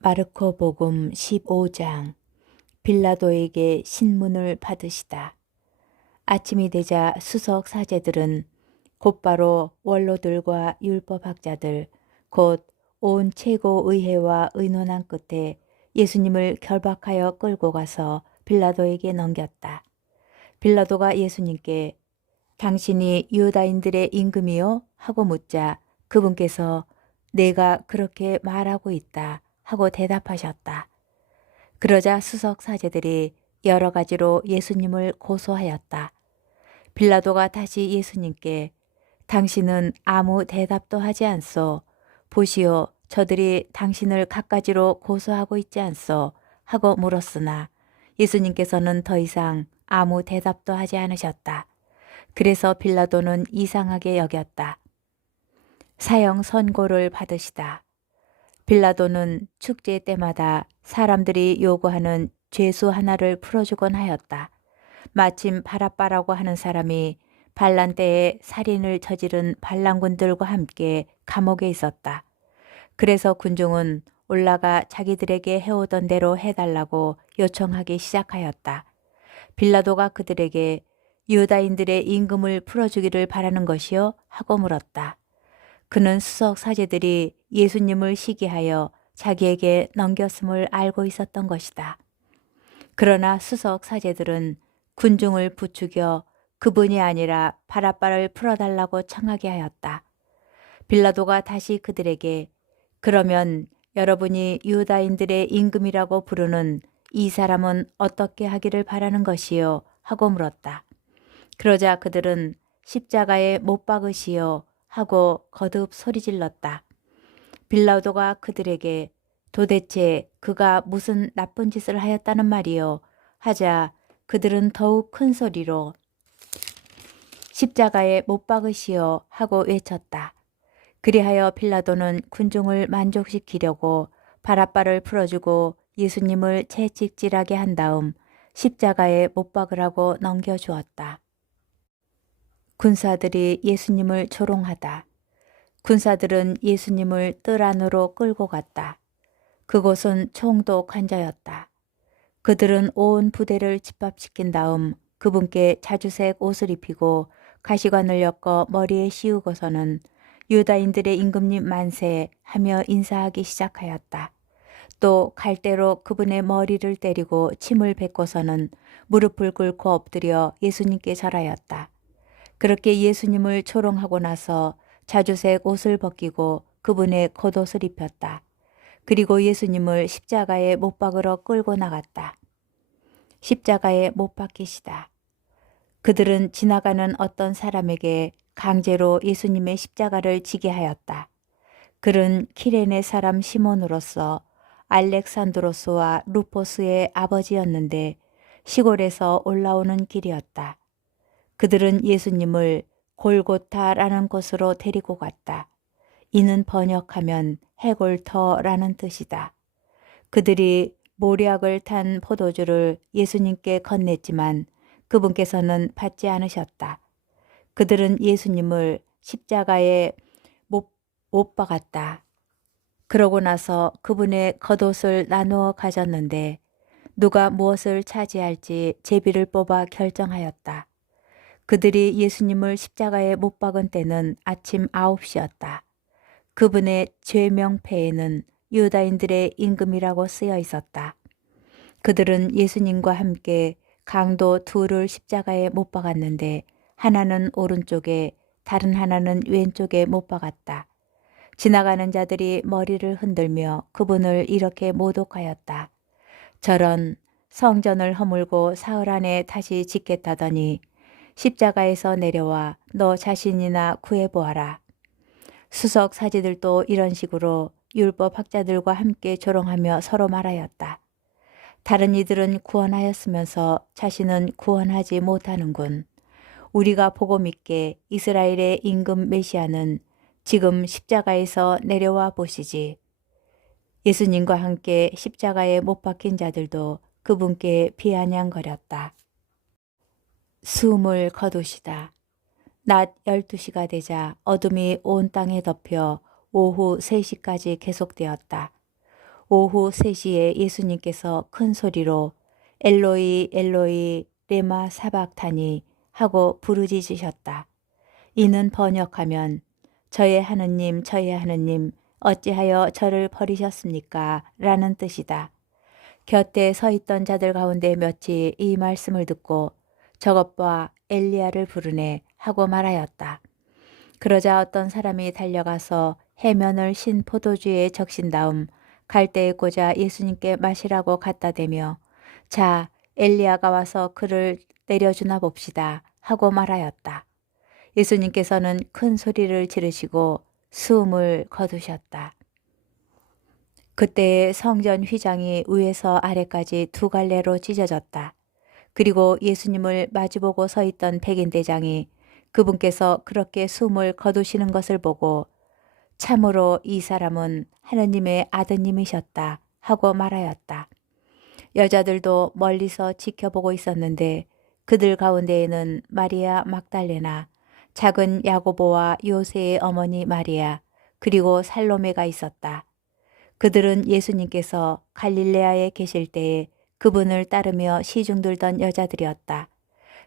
마르코 복음 15장. 빌라도에게 신문을 받으시다. 아침이 되자 수석 사제들은 곧바로 원로들과 율법학자들 곧 온 최고 의회와 의논한 끝에 예수님을 결박하여 끌고 가서 빌라도에게 넘겼다. 빌라도가 예수님께 당신이 유다인들의 임금이요? 하고 묻자 그분께서 내가 그렇게 말하고 있다 하고 대답하셨다. 그러자 수석 사제들이 여러 가지로 예수님을 고소하였다. 빌라도가 다시 예수님께 당신은 아무 대답도 하지 않소. 보시오, 저들이 당신을 갖가지로 고소하고 있지 않소. 하고 물었으나 예수님께서는 더 이상 아무 대답도 하지 않으셨다. 그래서 빌라도는 이상하게 여겼다. 사형 선고를 받으시다. 빌라도는 축제 때마다 사람들이 요구하는 죄수 하나를 풀어주곤 하였다. 마침 바라빠라고 하는 사람이 반란 때에 살인을 저지른 반란군들과 함께 감옥에 있었다. 그래서 군중은 올라가 자기들에게 해오던 대로 해달라고 요청하기 시작하였다. 빌라도가 그들에게 유다인들의 임금을 풀어주기를 바라는 것이요? 하고 물었다. 그는 수석 사제들이 예수님을 시기하여 자기에게 넘겼음을 알고 있었던 것이다. 그러나 수석 사제들은 군중을 부추겨 그분이 아니라 바라빠를 풀어달라고 청하게 하였다. 빌라도가 다시 그들에게 그러면 여러분이 유다인들의 임금이라고 부르는 이 사람은 어떻게 하기를 바라는 것이요? 하고 물었다. 그러자 그들은 십자가에 못 박으시오 하고 거듭 소리질렀다. 빌라도가 그들에게 도대체 그가 무슨 나쁜 짓을 하였다는 말이요 하자 그들은 더욱 큰 소리로 십자가에 못 박으시오 하고 외쳤다. 그리하여 빌라도는 군중을 만족시키려고 바라빠를 풀어주고 예수님을 채찍질하게 한 다음 십자가에 못 박으라고 넘겨주었다. 군사들이 예수님을 조롱하다. 군사들은 예수님을 뜰 안으로 끌고 갔다. 그곳은 총독 관저였다. 그들은 온 부대를 집합시킨 다음 그분께 자주색 옷을 입히고 가시관을 엮어 머리에 씌우고서는 유다인들의 임금님 만세 하며 인사하기 시작하였다. 또 갈대로 그분의 머리를 때리고 침을 뱉고서는 무릎을 꿇고 엎드려 예수님께 절하였다. 그렇게 예수님을 조롱하고 나서 자주색 옷을 벗기고 그분의 겉옷을 입혔다. 그리고 예수님을 십자가에 못 박으러 끌고 나갔다. 십자가에 못 박히시다. 그들은 지나가는 어떤 사람에게 강제로 예수님의 십자가를 지게 하였다. 그는 키레네 사람 시몬으로서 알렉산드로스와 루포스의 아버지였는데 시골에서 올라오는 길이었다. 그들은 예수님을 골고타라는 곳으로 데리고 갔다. 이는 번역하면 해골터라는 뜻이다. 그들이 모략을 탄 포도주를 예수님께 건넸지만 그분께서는 받지 않으셨다. 그들은 예수님을 십자가에 못 박았다. 그러고 나서 그분의 겉옷을 나누어 가졌는데 누가 무엇을 차지할지 제비를 뽑아 결정하였다. 그들이 예수님을 십자가에 못 박은 때는 아침 9시였다. 그분의 죄명패에는 유다인들의 임금이라고 쓰여 있었다. 그들은 예수님과 함께 강도 둘을 십자가에 못 박았는데 하나는 오른쪽에 다른 하나는 왼쪽에 못 박았다. 지나가는 자들이 머리를 흔들며 그분을 이렇게 모독하였다. 저런 성전을 허물고 사흘 안에 다시 짓겠다더니 십자가에서 내려와 너 자신이나 구해보아라. 수석 사제들도 이런 식으로 율법 학자들과 함께 조롱하며 서로 말하였다. 다른 이들은 구원하였으면서 자신은 구원하지 못하는군. 우리가 보고 믿게 이스라엘의 임금 메시아는 지금 십자가에서 내려와 보시지. 예수님과 함께 십자가에 못 박힌 자들도 그분께 비아냥거렸다. 숨을 거두시다. 낮 12시가 되자 어둠이 온 땅에 덮여 오후 3시까지 계속되었다. 오후 3시에 예수님께서 큰 소리로 엘로이 엘로이 레마 사박타니 하고 부르짖으셨다. 이는 번역하면 저의 하느님 어찌하여 저를 버리셨습니까? 라는 뜻이다. 곁에 서 있던 자들 가운데 몇이 이 말씀을 듣고 저것 봐 엘리야를 부르네 하고 말하였다. 그러자 어떤 사람이 달려가서 해면을 신 포도주에 적신 다음 갈대에 꽂아 예수님께 마시라고 갖다 대며 자 엘리야가 와서 그를 내려주나 봅시다 하고 말하였다. 예수님께서는 큰 소리를 지르시고 숨을 거두셨다. 그때에 성전 휘장이 위에서 아래까지 2갈래로 찢어졌다. 그리고 예수님을 마주보고 서 있던 백인대장이 그분께서 그렇게 숨을 거두시는 것을 보고 참으로 이 사람은 하느님의 아드님이셨다 하고 말하였다. 여자들도 멀리서 지켜보고 있었는데 그들 가운데에는 마리아 막달레나, 작은 야고보와 요새의 어머니 마리아, 그리고 살로메가 있었다. 그들은 예수님께서 갈릴레아에 계실 때에 그분을 따르며 시중들던 여자들이었다.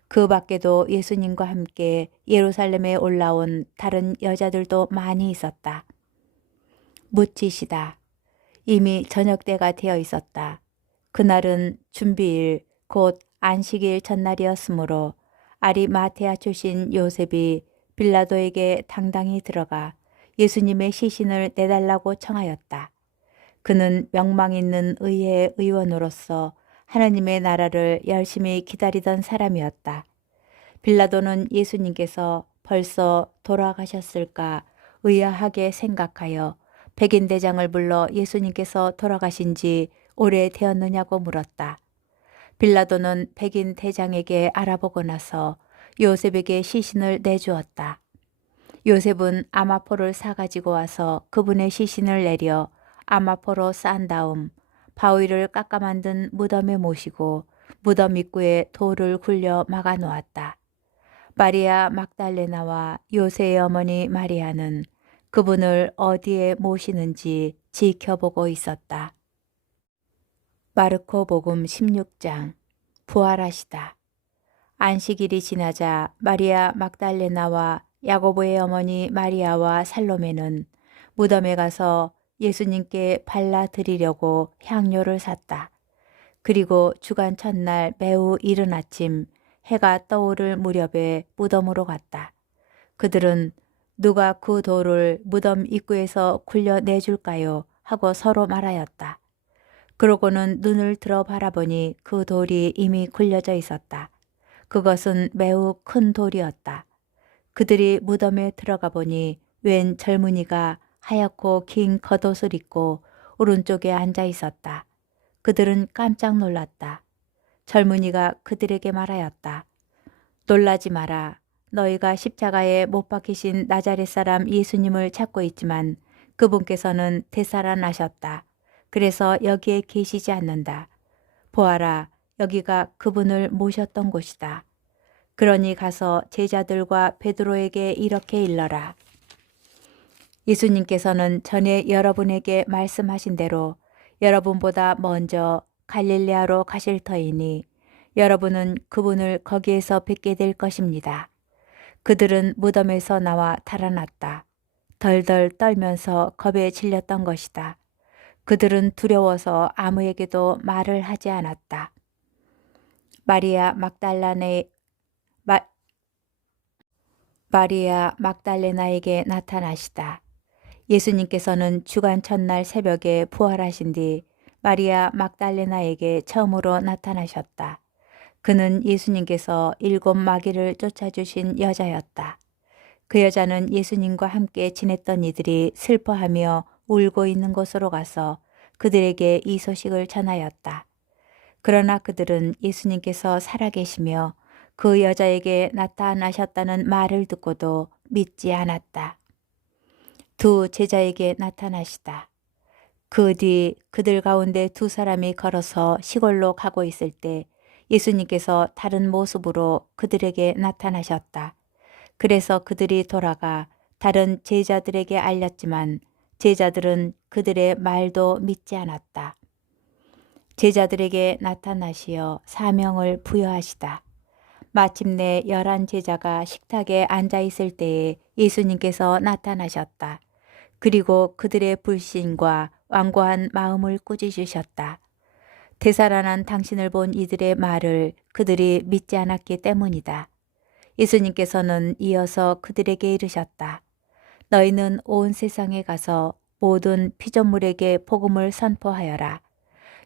그 밖에도 예수님과 함께 예루살렘에 올라온 다른 여자들도 많이 있었다. 묻지시다. 이미 저녁 때가 되어 있었다. 그날은 준비일 곧 안식일 전날이었으므로 아리마테아 출신 요셉이 빌라도에게 당당히 들어가 예수님의 시신을 내달라고 청하였다. 그는 명망 있는 의회의 의원으로서 하나님의 나라를 열심히 기다리던 사람이었다. 빌라도는 예수님께서 벌써 돌아가셨을까 의아하게 생각하여 백인대장을 불러 예수님께서 돌아가신 지 오래되었느냐고 물었다. 빌라도는 백인대장에게 알아보고 나서 요셉에게 시신을 내주었다. 요셉은 아마포를 사가지고 와서 그분의 시신을 내려 아마포로 싼 다음 바위를 깎아 만든 무덤에 모시고 무덤 입구에 돌을 굴려 막아 놓았다. 마리아 막달레나와 요새의 어머니 마리아는 그분을 어디에 모시는지 지켜보고 있었다. 마르코 복음 16장 부활하시다. 안식일이 지나자 마리아 막달레나와 야고보의 어머니 마리아와 살로메는 무덤에 가서 예수님께 발라드리려고 향료를 샀다. 그리고 주간 첫날 매우 이른 아침 해가 떠오를 무렵에 무덤으로 갔다. 그들은 누가 그 돌을 무덤 입구에서 굴려내줄까요? 하고 서로 말하였다. 그러고는 눈을 들어 바라보니 그 돌이 이미 굴려져 있었다. 그것은 매우 큰 돌이었다. 그들이 무덤에 들어가 보니 웬 젊은이가 하얗고 긴 겉옷을 입고 오른쪽에 앉아 있었다. 그들은 깜짝 놀랐다. 젊은이가 그들에게 말하였다. 놀라지 마라. 너희가 십자가에 못 박히신 나자렛 사람 예수님을 찾고 있지만 그분께서는 되살아나셨다. 그래서 여기에 계시지 않는다. 보아라, 여기가 그분을 모셨던 곳이다. 그러니 가서 제자들과 베드로에게 이렇게 일러라. 예수님께서는 전에 여러분에게 말씀하신 대로 여러분보다 먼저 갈릴레아로 가실 터이니 여러분은 그분을 거기에서 뵙게 될 것입니다. 그들은 무덤에서 나와 달아났다. 덜덜 떨면서 겁에 질렸던 것이다. 그들은 두려워서 아무에게도 말을 하지 않았다. 마리아 막달레나에게 나타나시다. 예수님께서는 주간 첫날 새벽에 부활하신 뒤 마리아 막달레나에게 처음으로 나타나셨다. 그는 예수님께서 7 마귀를 쫓아주신 여자였다. 그 여자는 예수님과 함께 지냈던 이들이 슬퍼하며 울고 있는 곳으로 가서 그들에게 이 소식을 전하였다. 그러나 그들은 예수님께서 살아계시며 그 여자에게 나타나셨다는 말을 듣고도 믿지 않았다. 2 제자에게 나타나시다. 그 뒤 그들 가운데 2 사람이 걸어서 시골로 가고 있을 때 예수님께서 다른 모습으로 그들에게 나타나셨다. 그래서 그들이 돌아가 다른 제자들에게 알렸지만 제자들은 그들의 말도 믿지 않았다. 제자들에게 나타나시어 사명을 부여하시다. 마침내 11 제자가 식탁에 앉아 있을 때에 예수님께서 나타나셨다. 그리고 그들의 불신과 완고한 마음을 꾸짖으셨다. 되살아난 당신을 본 이들의 말을 그들이 믿지 않았기 때문이다. 예수님께서는 이어서 그들에게 이르셨다. 너희는 온 세상에 가서 모든 피조물에게 복음을 선포하여라.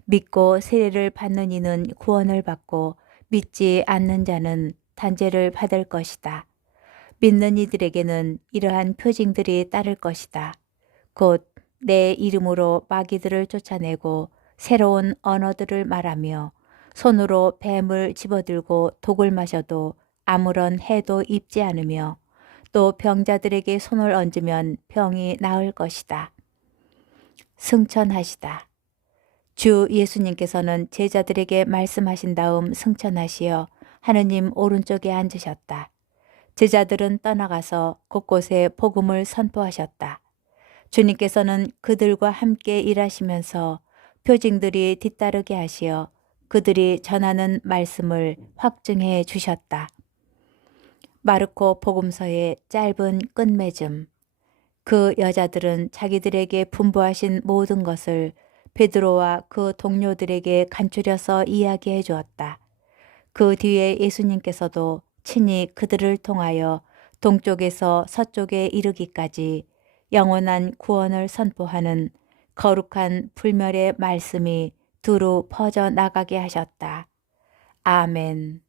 믿고 세례를 받는 이는 구원을 받고 믿지 않는 자는 단죄를 받을 것이다. 믿는 이들에게는 이러한 표징들이 따를 것이다. 곧 내 이름으로 마귀들을 쫓아내고 새로운 언어들을 말하며 손으로 뱀을 집어들고 독을 마셔도 아무런 해도 입지 않으며 또 병자들에게 손을 얹으면 병이 나을 것이다. 승천하시다. 주 예수님께서는 제자들에게 말씀하신 다음 승천하시어 하느님 오른쪽에 앉으셨다. 제자들은 떠나가서 곳곳에 복음을 선포하셨다. 주님께서는 그들과 함께 일하시면서 표징들이 뒤따르게 하시어 그들이 전하는 말씀을 확증해 주셨다. 마르코 복음서의 짧은 끝맺음. 그 여자들은 자기들에게 분부하신 모든 것을 베드로와 그 동료들에게 간추려서 이야기해 주었다. 그 뒤에 예수님께서도 친히 그들을 통하여 동쪽에서 서쪽에 이르기까지 영원한 구원을 선포하는 거룩한 불멸의 말씀이 두루 퍼져 나가게 하셨다. 아멘.